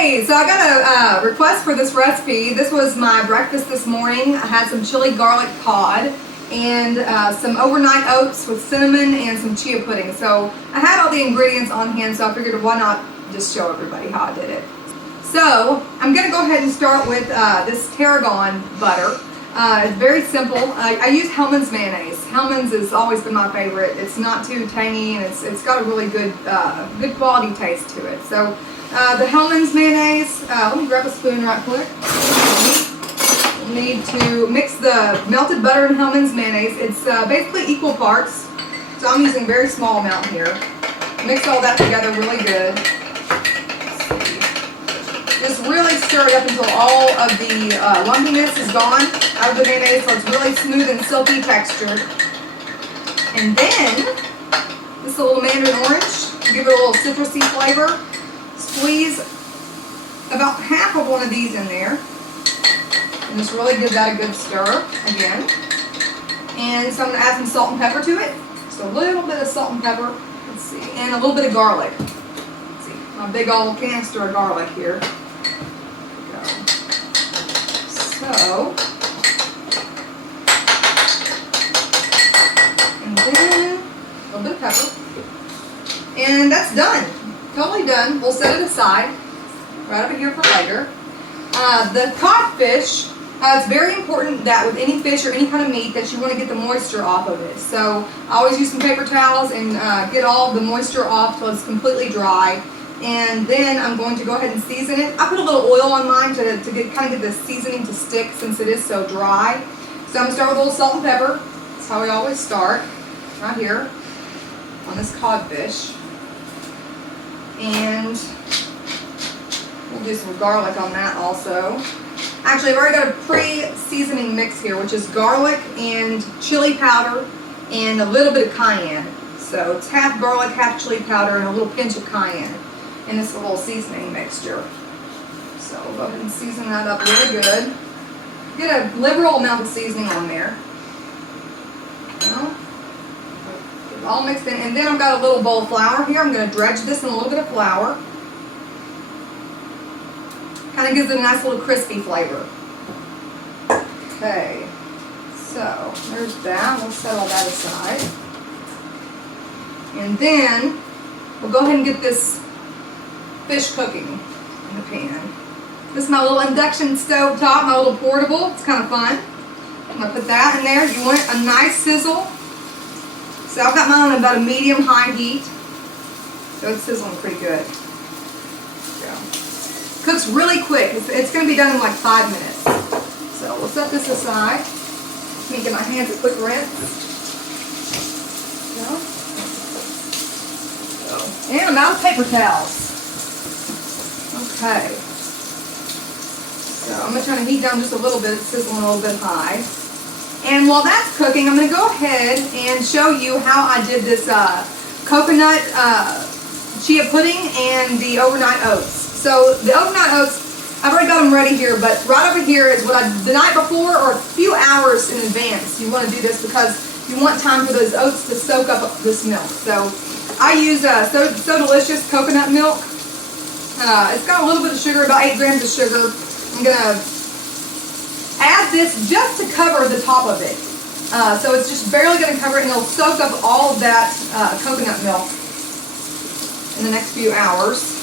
Hey, so I got a request for this recipe. This was my breakfast this morning. I had some chili garlic cod and some overnight oats with cinnamon and some chia pudding. So I had all the ingredients on hand, so I figured why not just show everybody how I did it. So I'm going to go ahead and start with this tarragon butter. It's very simple. I use Hellmann's mayonnaise. Hellmann's has always been my favorite. It's not too tangy, and it's got a really good good quality taste to it. So the Hellmann's mayonnaise, let me grab a spoon right quick. You need to mix the melted butter and Hellmann's mayonnaise. It's basically equal parts, so I'm using a very small amount here. Mix all that together really good. Just really stir it up until all of the lumpiness is gone out of the mayonnaise, so it's really smooth and silky texture. And then, this little mandarin orange, give it a little citrusy flavor. Squeeze about half of one of these in there. And just really give that a good stir again. And so I'm going to add some salt and pepper to it. Just a little bit of salt and pepper. Let's see. And a little bit of garlic. Let's see. My big old canister of garlic here. So, and then a little bit of pepper, and that's done. Totally done. We'll set it aside right over here for later. The codfish, it's very important that with any fish or any kind of meat that you want to get the moisture off of it. So I always use some paper towels and get all the moisture off till it's completely dry. And then I'm going to go ahead and season it. I put a little oil on mine to kind of get the seasoning to stick since it is so dry. So I'm going to start with a little salt and pepper. That's how we always start, right here on this codfish. And we'll do some garlic on that also. Actually, I've already got a pre-seasoning mix here, which is garlic and chili powder and a little bit of cayenne. So it's half garlic, half chili powder, and a little pinch of cayenne in this little seasoning mixture. So we'll go ahead and season that up really good. Get a liberal amount of seasoning on there. Get it all mixed in. And then I've got a little bowl of flour here. I'm going to dredge this in a little bit of flour. Kind of gives it a nice little crispy flavor. Okay, so there's that. We'll set all that aside. And then we'll go ahead and get this fish cooking in the pan. This is my little induction stove top, my little portable. It's kind of fun. I'm going to put that in there. You want a nice sizzle. So I've got mine on about a medium-high heat. So it's sizzling pretty good. There we go. Cooks really quick. It's going to be done in like 5 minutes. So we'll set this aside. Let me get my hands a quick rinse. And I'm out of paper towels. Okay. So I'm going to turn the heat down just a little bit. It's sizzling a little bit high. And while that's cooking, I'm going to go ahead and show you how I did this coconut chia pudding and the overnight oats. So the overnight oats, I've already got them ready here, but right over here is what the night before or a few hours in advance you want to do this because you want time for those oats to soak up this milk. So I use So Delicious coconut milk. It's got a little bit of sugar, about 8 grams of sugar. I'm going to add this just to cover the top of it. So it's just barely going to cover it, and it'll soak up all of that coconut milk in the next few hours.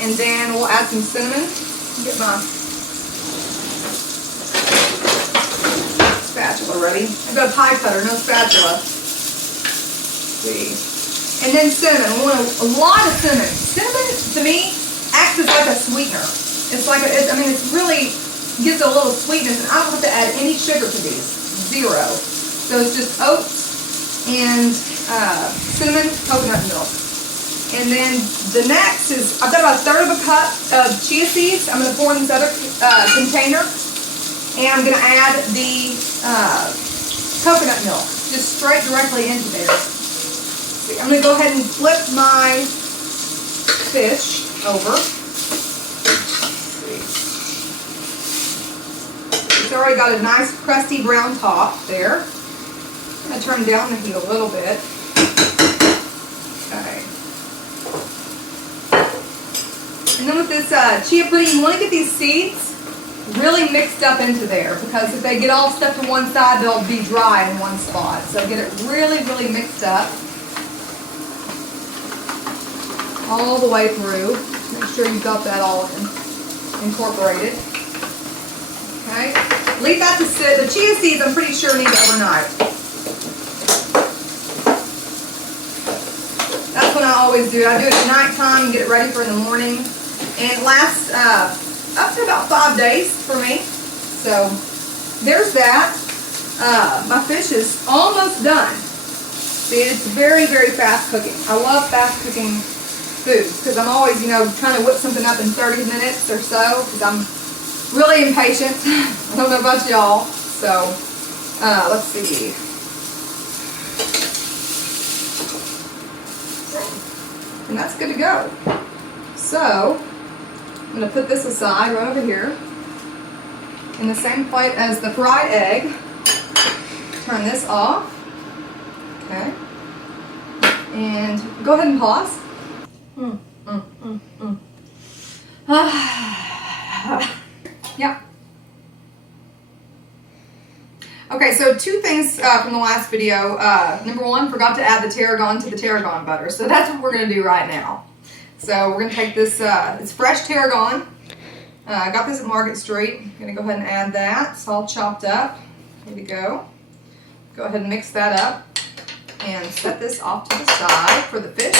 And then we'll add some cinnamon. Get my spatula ready. I've got a pie cutter, no spatula. See. And then cinnamon. We want a lot of cinnamon. Cinnamon, to me, acts as like a sweetener. It's like, it really gives it a little sweetness, and I don't have to add any sugar to these. Zero. So it's just oats and cinnamon, coconut milk. And then the next is, I've got about 1/3 of a cup of chia seeds. I'm going to pour in this other container. And I'm going to add the coconut milk, just straight directly into there. I'm going to go ahead and flip my fish over. It's already got a nice crusty brown top there. I'm going to turn down the heat a little bit. Okay. And then with this chia pudding, you want to get these seeds really mixed up into there, because if they get all stuck to one side, they'll be dry in one spot. So get it really, really mixed up all the way through. Make sure you've got that all incorporated. Okay, leave that to sit. The chia seeds, I'm pretty sure, need to overnight. That's what I always do. I do it at nighttime and get it ready for in the morning. And it lasts up to about 5 days for me. So there's that. My fish is almost done. See, it's very, very fast cooking. I love fast cooking food because I'm always, trying to whip something up in 30 minutes or so because I'm really impatient. I don't know about y'all. So let's see. And that's good to go. So I'm going to put this aside right over here in the same plate as the fried egg. Turn this off. Okay. And go ahead and pause. Yeah. Okay, so 2 things from the last video. Number 1, forgot to add the tarragon to the tarragon butter. So that's what we're going to do right now. So we're going to take this, it's fresh tarragon. I got this at Market Street. I'm going to go ahead and add that. It's all chopped up. Here we go. Go ahead and mix that up and set this off to the side for the fish.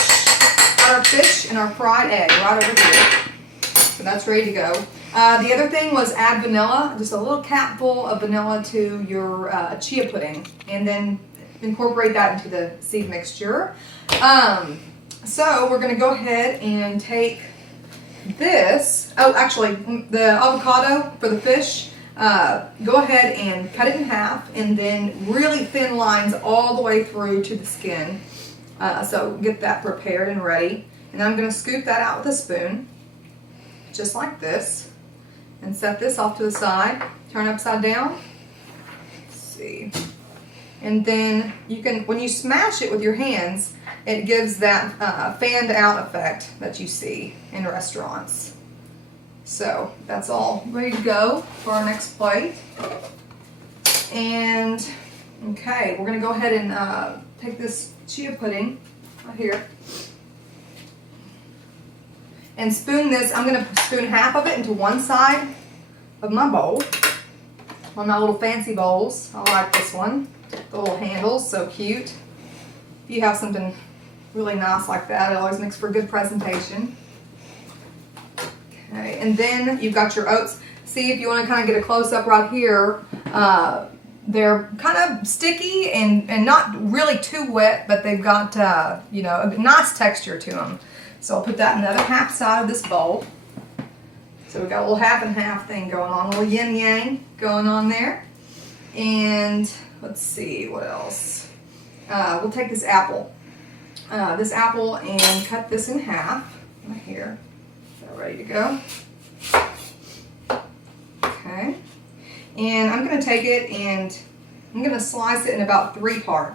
Got our fish and our fried egg right over here. So that's ready to go. The other thing was add vanilla, just a little capful of vanilla to your chia pudding, and then incorporate that into the seed mixture. So we're going to go ahead and take this, actually the avocado for the fish, go ahead and cut it in half and then really thin lines all the way through to the skin. So get that prepared and ready. And I'm going to scoop that out with a spoon, just like this, and set this off to the side. Turn upside down. Let's see. And then you can, when you smash it with your hands, it gives that fanned out effect that you see in restaurants. So that's all ready to go for our next plate. And okay, we're going to go ahead and take this chia pudding right here and spoon this. I'm going to spoon half of it into one side of my bowl. One of my little fancy bowls. I like this one. The little handles, so cute. If you have something really nice like that, it always makes for a good presentation. Okay, and then you've got your oats. See, if you want to kind of get a close-up right here, they're kind of sticky and not really too wet, but they've got, a nice texture to them. So I'll put that in the other half side of this bowl. So we've got a little half and half thing going on, a little yin-yang going on there. And let's see, what else? We'll take this apple. And cut this in half right here. So ready to go. Okay. And I'm going to take it and I'm going to slice it in about 3 parts.